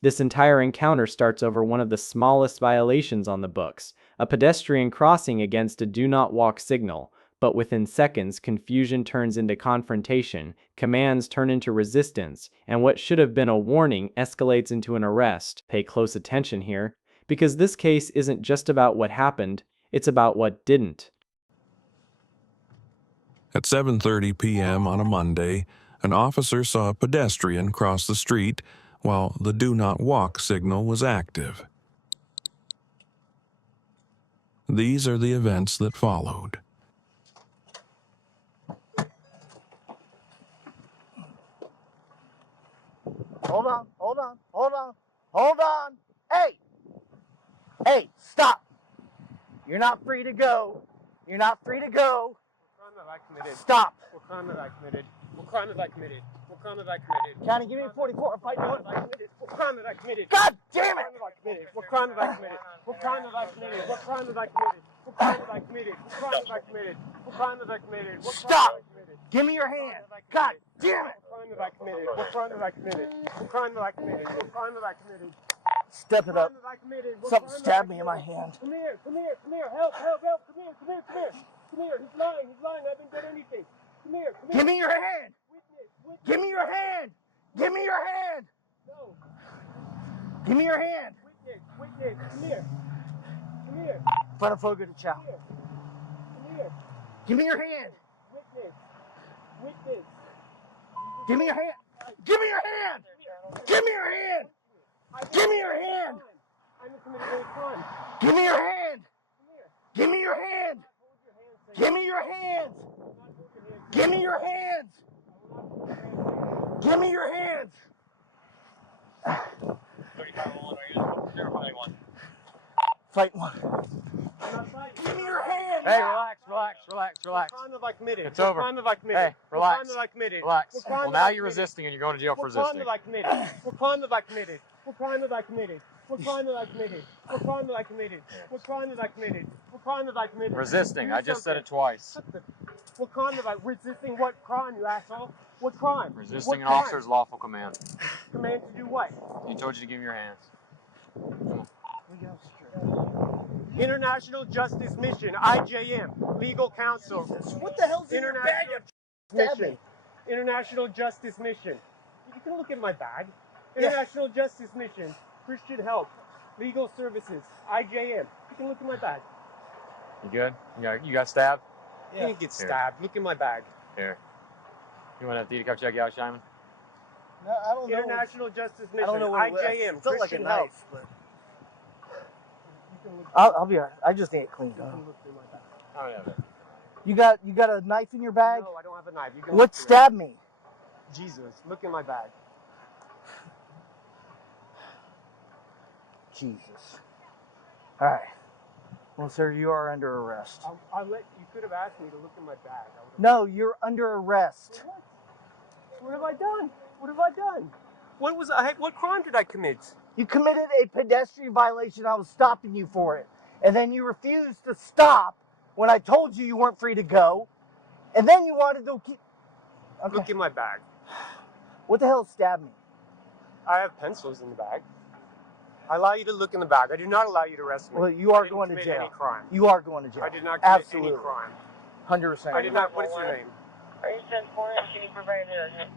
This entire encounter starts over one of the smallest violations on the books, a pedestrian crossing against a do not walk signal. But within seconds, confusion turns into confrontation, commands turn into resistance, and what should have been a warning escalates into an arrest. Pay close attention here, because this case isn't just about what happened, it's about what didn't. At 7:30 p.m. on a Monday, an officer saw a pedestrian cross the street while the do not walk signal was active. These are the events that followed. Hold on, hold on, hold on, hold on. Hey! Hey, stop! You're not free to go. You're not free to go. What crime have I committed? Stop! What crime have I committed? What crime have I committed? What crime have I committed? County, give me a 44 and fight one. What crime have I committed? God damn it! What crime have I committed? What crime have I committed? What crime have I committed? What crime have I committed? What crime have I committed? What crime have I committed? Stop! Give me your hand. God damn it! What crime have I committed? What crime have I committed? What crime have I committed? What crime have I committed? Step it up. What crime have I committed? Something stabbed me in my hand. Come here, come here, come here. Help, help, help. Come here, come here, come here. Come here. He's lying, he's lying. I haven't done anything. Come here, come here. Give me your hand. Witness, witness. Give me your hand. Give me your hand. No. Give me your hand. Witness, witness. Come here. Come here. Para fogo de chow. Come here. Give me your hand. Witness. Witness. Give me your hand. Give me your hand. Give me your hand. Give me your hand. I haven't committed any crime. Give me your hand. Come here. Give me your hand. Give me your hands. Give me your hands. Give me your hands. 3501, are you there for anyone? Fight one. Give me your hand. Hey, relax, relax, relax, relax. What crime have I committed? It's What over. crime have I committed? Hey, relax. What crime have I committed? Relax. What crime Well, have now I you're committed? resisting and you're going to jail for What crime resisting. have I committed? What crime have I committed? What crime have I committed? What crime have I committed? What crime have I committed? What crime have I committed? What crime have I committed? Resisting. Do I just said something. it twice. What crime have I resisting? What crime, you asshole? What crime? Resisting What an crime? officer's lawful command. Command to do what? He told you to give me your hands. International Justice Mission, IJM, legal counsel. What the hell's in your bag? Mission. International Justice Mission. You can look at my bag. International Justice Mission, Christian Help, Legal Services, IJM. You can look at my bag. You good? You got stabbed? You didn't get stabbed. Look at my bag. Here. You want to have to come check you out, Simon? No, I don't know. International Justice I Mission, don't know what it was. IJM, It felt like a Christian Help. knife, but I'll be alright. I just need it cleaned up. I don't have it. You got a knife in your bag? No, I don't have a knife. You can What look through stabbed me? it. Jesus, look in my bag. Jesus. All right. Well, sir, you are under arrest. You could have asked me to look in my bag. No, you're under arrest. What have I done? What have I done? What crime did I commit? You committed a pedestrian violation. I was stopping you for it. And then you refused to stop when I told you you weren't free to go. And then you wanted to keep... Okay. Look in my bag. What the hell stabbed me? I have pencils in the bag. I allow you to look in the bag. I do not allow you to arrest me. Well, you are I didn't going to commit jail. Any crime. You are going to jail. I did not commit Absolutely. any crime. 100%. I did not. What is your name? Are you 10-4? Can you provide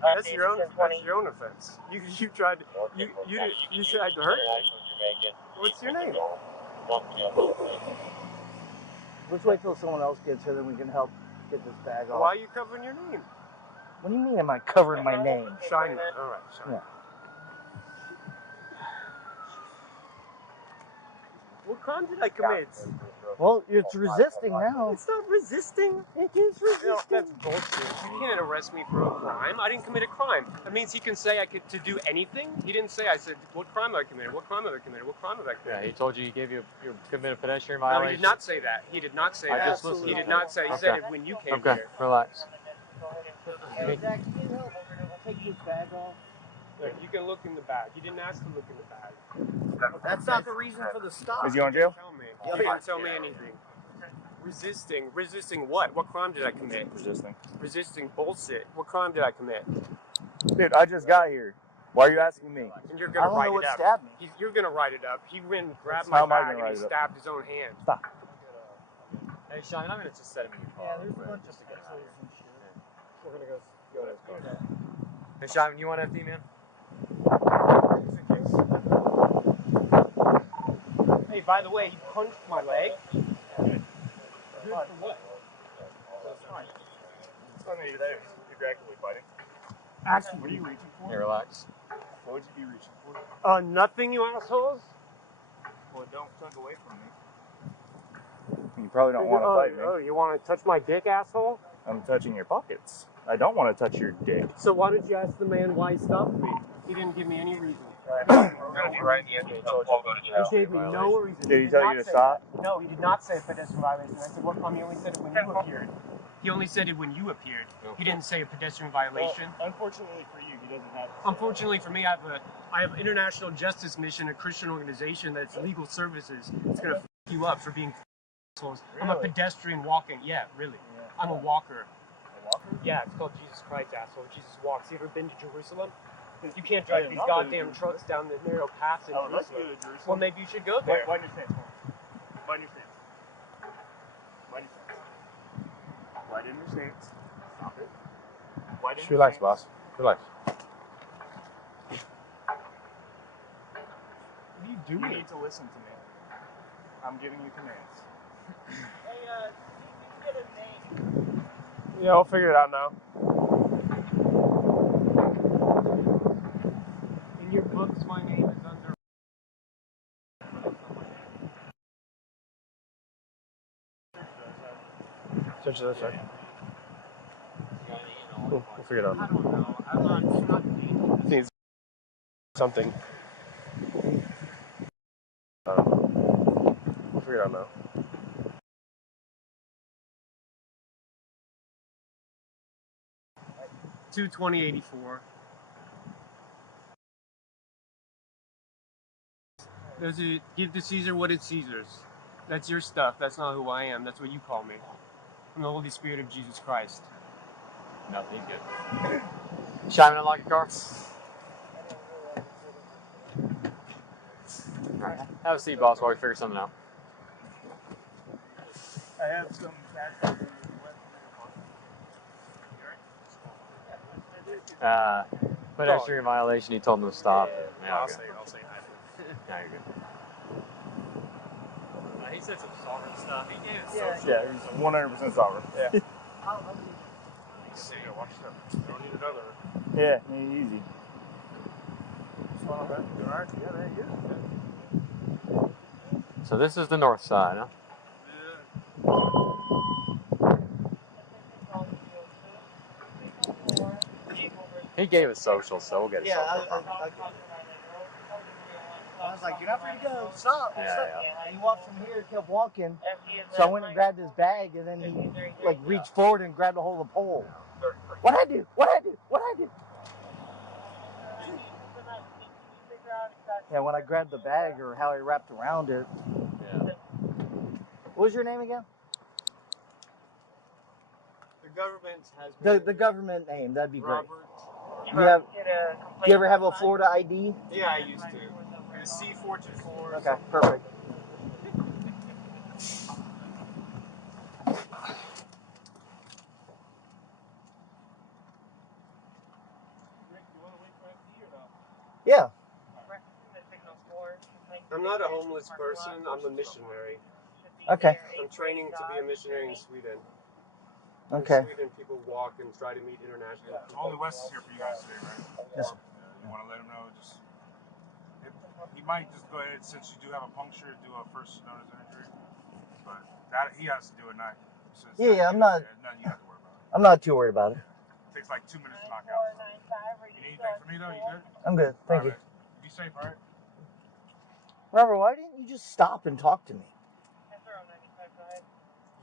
That's your own. That's your own offense. You tried. You said to hurt me. What's your name? Let's wait till someone else gets here, then we can help get this bag off. Why are you covering your name? What do you mean am I covering my name? Shine it. All right. Shine. Yeah. What crime did I commit? Well, it's resisting now. It's not resisting. It is resisting. That's bullshit. You can't arrest me for a crime. I didn't commit a crime. That means he can say I could to do anything. He didn't say. I said, what crime have I committed? What crime have I committed? What crime have I committed? Yeah, he told you he gave you your committed pedestrian No, violation. he did not say that. He did not say I that. just listened He to did him. not say. He said Okay. it when you came Okay, here. relax. Hey, Zach, can you help take this bag off? Look, you can look in the bag. You didn't ask to look in the bag. That's not the reason for the stop. Is he going to jail? Tell me. You didn't tell me anything. Resisting. Resisting what? What crime did I commit? Resisting. Resisting bullshit. What crime did I commit? Dude, I just got here. Why are you asking me? And you're I gonna don't write know it what up. stabbed me. You're gonna write it up. He went and grabbed How my am I bag gonna and write he it up? stabbed his own hand. Stop. Hey, Sean, I'm gonna just set him in your car. Yeah, there's a real quick, bunch of just to get him out pencils of and here. shit. We're gonna go to his car. Hey, Sean, you want FD, man? Hey, by the way, he punched my leg. Good for what? That's fine. It's not that you're actively fighting. Actually, What are you reaching for? Hey, relax. What would you be reaching for? Nothing, you assholes. Well, don't tug away from me. You probably don't want to fight me. Oh, you want to touch my dick, asshole? I'm touching your pockets. I don't want to touch your dick. So why did you ask the man why he stopped me? He didn't give me any reason. We're gonna be right in the end of the go to jail. He gave me no reason. Did he tell you to stop? No, he did not say a pedestrian violation. I said, what? He only said it when you appeared. He only said it when you appeared. He didn't say a pedestrian violation. Well, unfortunately for you, he doesn't have to. Unfortunately for me, I have International Justice Mission, a Christian organization that's legal services. It's gonna f you up for being assholes. I'm a pedestrian walking. Yeah, really. Yeah. I'm a walker. A walker? Yeah, it's called Jesus Christ, asshole. Jesus walks. You ever been to Jerusalem? You can't drive these goddamn trucks down the narrow paths in I would like to Jerusalem. go to Jerusalem. Well, maybe you should go there. Widen your stance for me. Widen your stance. Widen your stance. Widen your stance. Stop it. Widen Just your relax, stance. boss. Relax. What are you You doing? need to listen to me. I'm giving you commands. Hey, you get a name. Yeah, I'll figure it out now. In your books, my name is under. Search this side. Cool. We'll figure it out. I don't know. I'm not dangerous. Something. I don't know. We'll figure it out now. 22084. Give to Caesar what is Caesar's. That's your stuff. That's not who I am. That's what you call me. I'm the Holy Spirit of Jesus Christ. Nothing, he's good. Sean, unlock your car. Alright, have a seat, boss, while we figure something out. I have some cash. Pedestrian violation, he told him to stop. Yeah, I'll okay. say hi. Yeah, you're good. He said some sovereign stuff. He gave it Yeah, he's 100% sovereign. Yeah. Watch them. You don't need another. Yeah, easy. Alright, yeah, there you go. So this is the north side, huh? He gave us social, so we'll get Yeah, social. I was like, you're not free to go. Stop. Yeah, Stop. yeah. And he walked from here, kept walking. So I went and grabbed his bag, and then he like reached forward and grabbed a hold of the pole. What'd I do? What'd I do? What'd I do? Yeah, when I grabbed the bag or how he wrapped around it. Yeah. What was your name again? The government has The government name. That'd be great. Robert. Do you ever have a Florida ID? Yeah, I used to. It was C424. Okay, perfect. Yeah. I'm not a homeless person. I'm a missionary. Okay. I'm training to be a missionary in Sweden. Okay. In Sweden, people walk and try to meet international people. Only Wes is here for you guys today, right? Yes. You want to let him know, he might just go ahead, since you do have a puncture, do a first notice of injury. But that he has to do it, not. Yeah, I'm not. Nothing you have to worry about. I'm not too worried about it. It takes like 2 minutes to knock out. You need anything from me though? You good? I'm good. Thank you. Be safe, all right? Robert, why didn't you just stop and talk to me?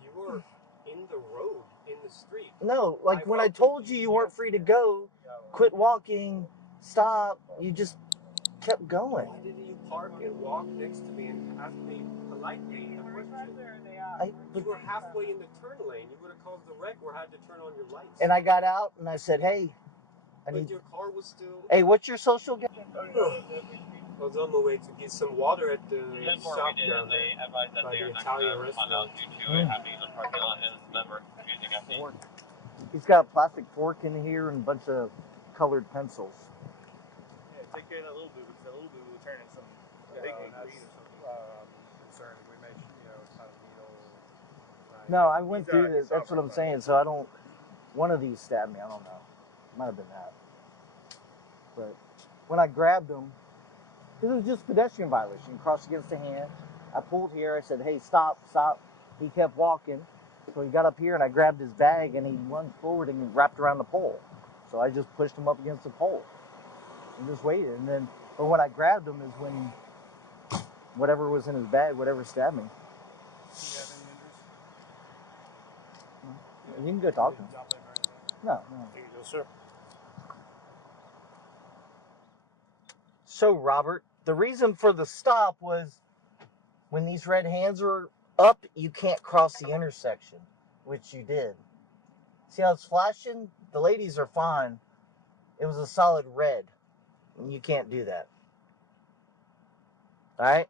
You were in the road, in the street. No, like when I told you you weren't free to go, quit walking, stop, you just kept going. Why didn't you park and walk next to me and ask me politely a question? You were halfway in the turn lane. You would have caused the wreck or had to turn on your lights. And I got out and I said, hey, I need. But your car was still. Hey, what's your social? I was on my way to get some water at the shop down there by the Italian restaurant. He's got a plastic fork in here and a bunch of colored pencils. Yeah, take care of that little boo because that little boo will turn into some big green or something. Concerned. We make it's not a needle. No, I went through this. That's what I'm saying. So I don't. One of these stabbed me. I don't know. Might have been that. But when I grabbed him, it was just pedestrian violation. Crossed against the hand. I pulled here. I said, "Hey, stop, stop." He kept walking. So he got up here and I grabbed his bag and he lunged forward and wrapped around the pole. So I just pushed him up against the pole and just waited. And then, but when I grabbed him is when whatever was in his bag, whatever stabbed me. Do you have any injuries? You can go talk to him. No, no. Here you go, sir. So, Robert, the reason for the stop was when these red hands are up, you can't cross the intersection, which you did. See how it's flashing? The ladies are fine. It was a solid red. And you can't do that. All right?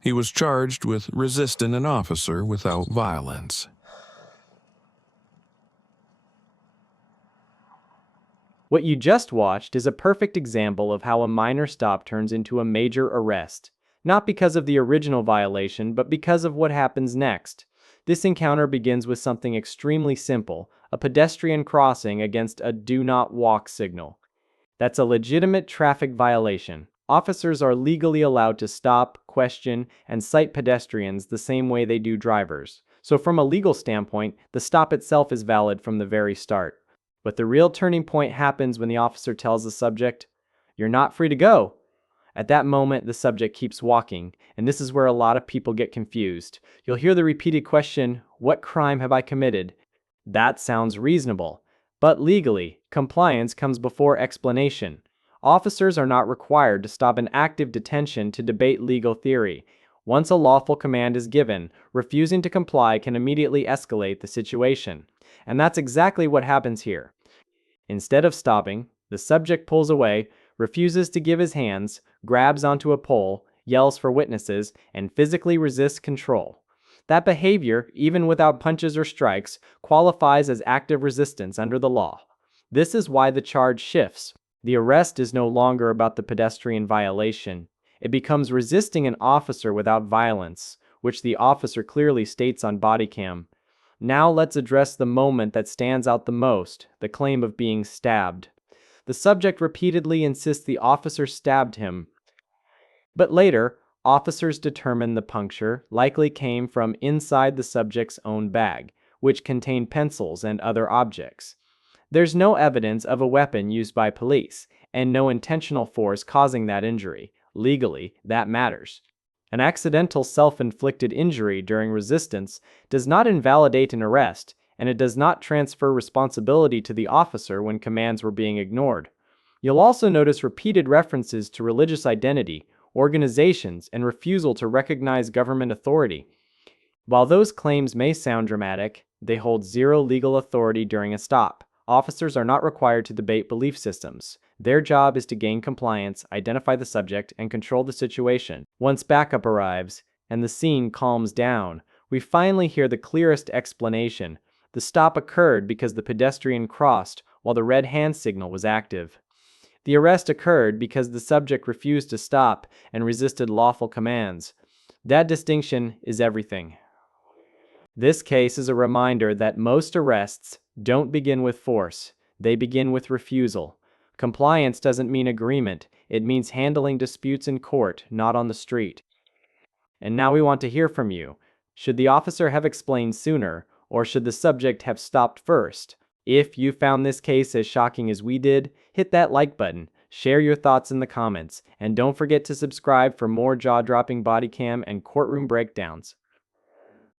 He was charged with resisting an officer without violence. What you just watched is a perfect example of how a minor stop turns into a major arrest, not because of the original violation, but because of what happens next. This encounter begins with something extremely simple, a pedestrian crossing against a do not walk signal. That's a legitimate traffic violation. Officers are legally allowed to stop, question, and cite pedestrians the same way they do drivers. So from a legal standpoint, the stop itself is valid from the very start. But the real turning point happens when the officer tells the subject, "You're not free to go." At that moment, the subject keeps walking, and this is where a lot of people get confused. You'll hear the repeated question, "What crime have I committed?" That sounds reasonable. But legally, compliance comes before explanation. Officers are not required to stop an active detention to debate legal theory. Once a lawful command is given, refusing to comply can immediately escalate the situation. And that's exactly what happens here. Instead of stopping, the subject pulls away, refuses to give his hands, grabs onto a pole, yells for witnesses, and physically resists control. That behavior, even without punches or strikes, qualifies as active resistance under the law. This is why the charge shifts. The arrest is no longer about the pedestrian violation. It becomes resisting an officer without violence, which the officer clearly states on bodycam. Now let's address the moment that stands out the most, the claim of being stabbed. The subject repeatedly insists the officer stabbed him. But later, officers determine the puncture likely came from inside the subject's own bag, which contained pencils and other objects. There's no evidence of a weapon used by police, and no intentional force causing that injury. Legally, that matters. An accidental self-inflicted injury during resistance does not invalidate an arrest, and it does not transfer responsibility to the officer when commands were being ignored. You'll also notice repeated references to religious identity, organizations, and refusal to recognize government authority. While those claims may sound dramatic, they hold zero legal authority during a stop. Officers are not required to debate belief systems. Their job is to gain compliance, identify the subject, and control the situation. Once backup arrives, and the scene calms down, we finally hear the clearest explanation. The stop occurred because the pedestrian crossed while the red hand signal was active. The arrest occurred because the subject refused to stop and resisted lawful commands. That distinction is everything. This case is a reminder that most arrests don't begin with force, they begin with refusal. Compliance doesn't mean agreement, it means handling disputes in court, not on the street. And now we want to hear from you. Should the officer have explained sooner, or should the subject have stopped first? If you found this case as shocking as we did, hit that like button, share your thoughts in the comments, and don't forget to subscribe for more jaw-dropping body cam and courtroom breakdowns.